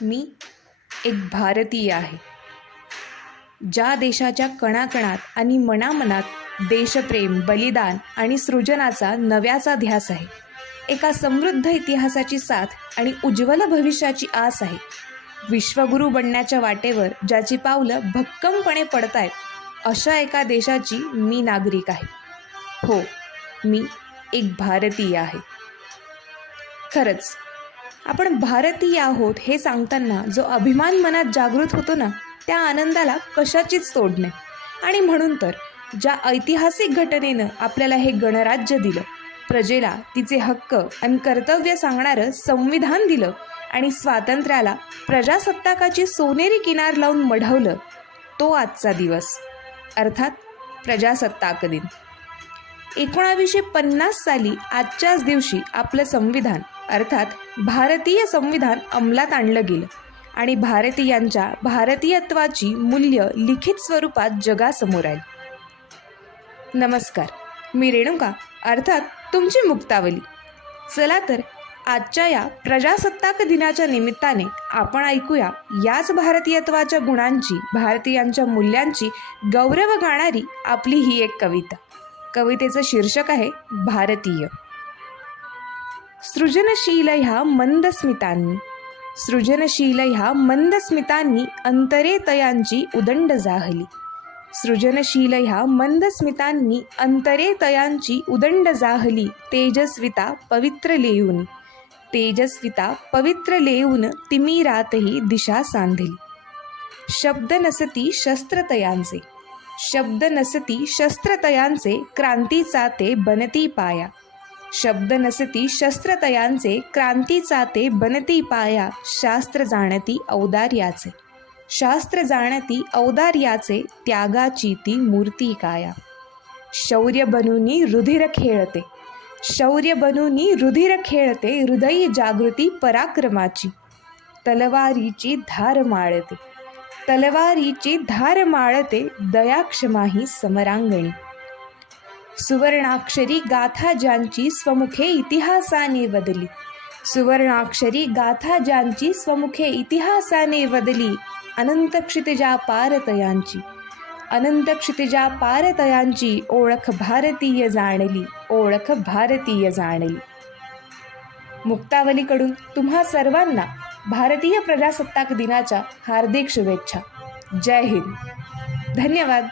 मी एक भारतीय आहे. ज्या देशाच्या कणाकणात आणि मनामनात देशप्रेम बलिदान आणि सृजनाचा नव्याचा ध्यास आहे. एका समृद्ध इतिहासाची साथ आणि उज्ज्वल भविष्याची आस आहे. विश्वगुरू बनण्याच्या वाटेवर ज्याची पावलं भक्कमपणे पडतायत अशा एका देशाची मी नागरिक आहे. हो मी एक भारतीय आहे. खरंच आपण भारतीय आहोत हे सांगताना जो अभिमान मनात जागृत होतो ना त्या आनंदाला कशाचीच तोड नाही. आणि म्हणून तर ज्या ऐतिहासिक घटनेनं आपल्याला हे गणराज्य दिलं प्रजेला तिचे हक्क आणि कर्तव्य सांगणारं संविधान दिलं आणि स्वातंत्र्याला प्रजासत्ताकाची सोनेरी किनार लावून मढवलं तो आजचा दिवस. अर्थात प्रजासत्ताक दिन. एकोणावीसशे पन्नास साली आजच्याच दिवशी आपलं संविधान अर्थात भारतीय संविधान अंमलात आणलं गेलं आणि भारतीयांच्या भारतीयत्वाची मूल्य लिखित स्वरूपात जगासमोर आली. नमस्कार मी रेणुका अर्थात तुमची मुक्तावली. चला तर आजच्या या प्रजासत्ताक दिनाच्या निमित्ताने आपण ऐकूया याच भारतीयत्वाच्या गुणांची भारतीयांच्या मूल्यांची गौरव गाणारी आपली ही एक कविता. कवितेचं शीर्षक आहे भारतीय. सृजनशील ह्या मंदस्मितांनी सृजनशील ह्या मंदस्मितांनी अंतरे तयांची उदंड जाहली। सृजनशील ह्या मंदस्मितांनी अंतरे तयांची उदंड जाहली तेजस्विता पवित्र लेऊन तेजस्विता पवित्र लेऊन तिमिरातही दिशा सांधली। शब्द नसती शस्त्रतयांचे शब्द नसती शस्त्रतयांचे क्रांतीचा ते बनती पाया। शब्द नसती शस्त्रतयांचे क्रांतीचा ते बनती पाया शास्त्र जाणती औदार्याचे. शास्त्र जाणती औदार्याचे त्यागाची ती मूर्ती काया. शौर्य बनूनी रुधिर खेळते. शौर्य बनूनी रुधिर खेळते हृदयी जागृती पराक्रमाची. तलवारीची धार माळते. तलवारीची धार माळते दयाक्षमाही समरांगणी. सुवर्णाक्षरी गाथा ज्यांची स्वमुखे इतिहासाने वदली. सुवर्णाक्षरी गाथा ज्यांची स्वमुखे इतिहासाने वदली अनंत क्षितिजा पारतयांची. अनंत क्षितिजा पारतयांची ओळख भारतीय जाणली ओळख भारतीय जाणली. मुक्तावलीकडून तुम्हा सर्वांना भारतीय प्रजासत्ताक दिनाच्या हार्दिक शुभेच्छा. जय हिंद. धन्यवाद.